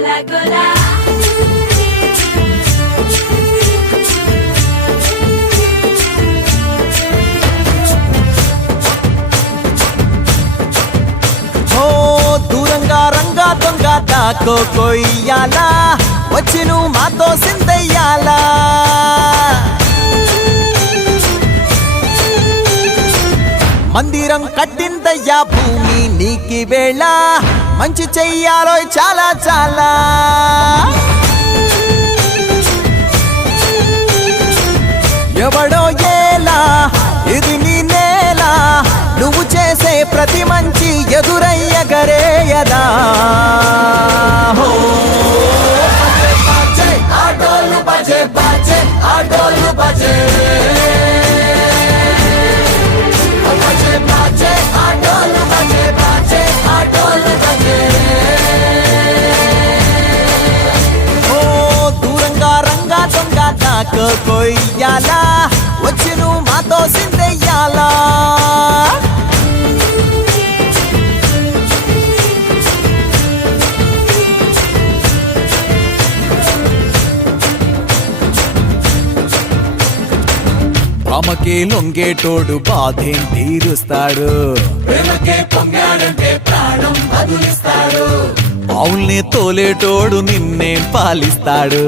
గోలా గోలా దూరంగా రంగా దొంగ దాకో కొయ్యాలా వచ్చి నువ్వు మాతో సిందయ్యాలా మందిరం కట్టిందయ్యా భూమి నీకి వేళ మంచి చెయ్యాలో చాలా చాలా ఎవడో ఏలా ఇది నీ నేల నువ్వు చేసే ప్రతి మంచి ఎదురయ్యగరేయదా ఆటోలు బజే బాజే ఆటోలు బజే ఆటోలు బజే బాజే ఆటోలు బజే దూరంగా రంగా దొంగ నాకు కొయ్యాలా వచ్చి నువ్వు మాతో సిందెయ్యాలా అమ్మకే లొంగేటోడు బాధేం తీరుస్తాడు అవుల్ని తోలేటోడు నిన్నేం పాలిస్తాడు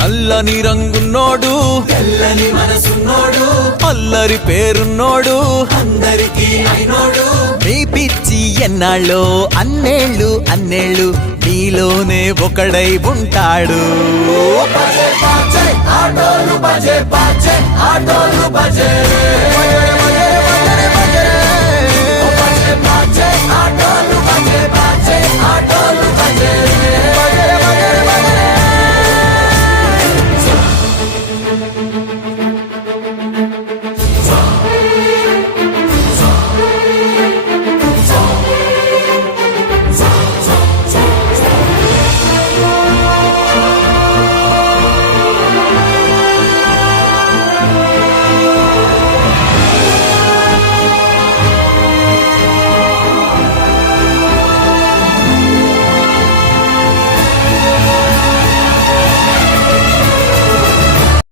నల్లని రంగున్నోడు తెల్లని మనసున్నోడు అల్లరి పేరున్నోడు అందరికీ అయినోడు నీ పిచ్చి ఎన్నాళ్ళో అన్నేళ్ళు అన్నేళ్ళు నీలోనే ఒకడై ఉంటాడు ఆటోలు బజే బాజే ఆటోలు బజే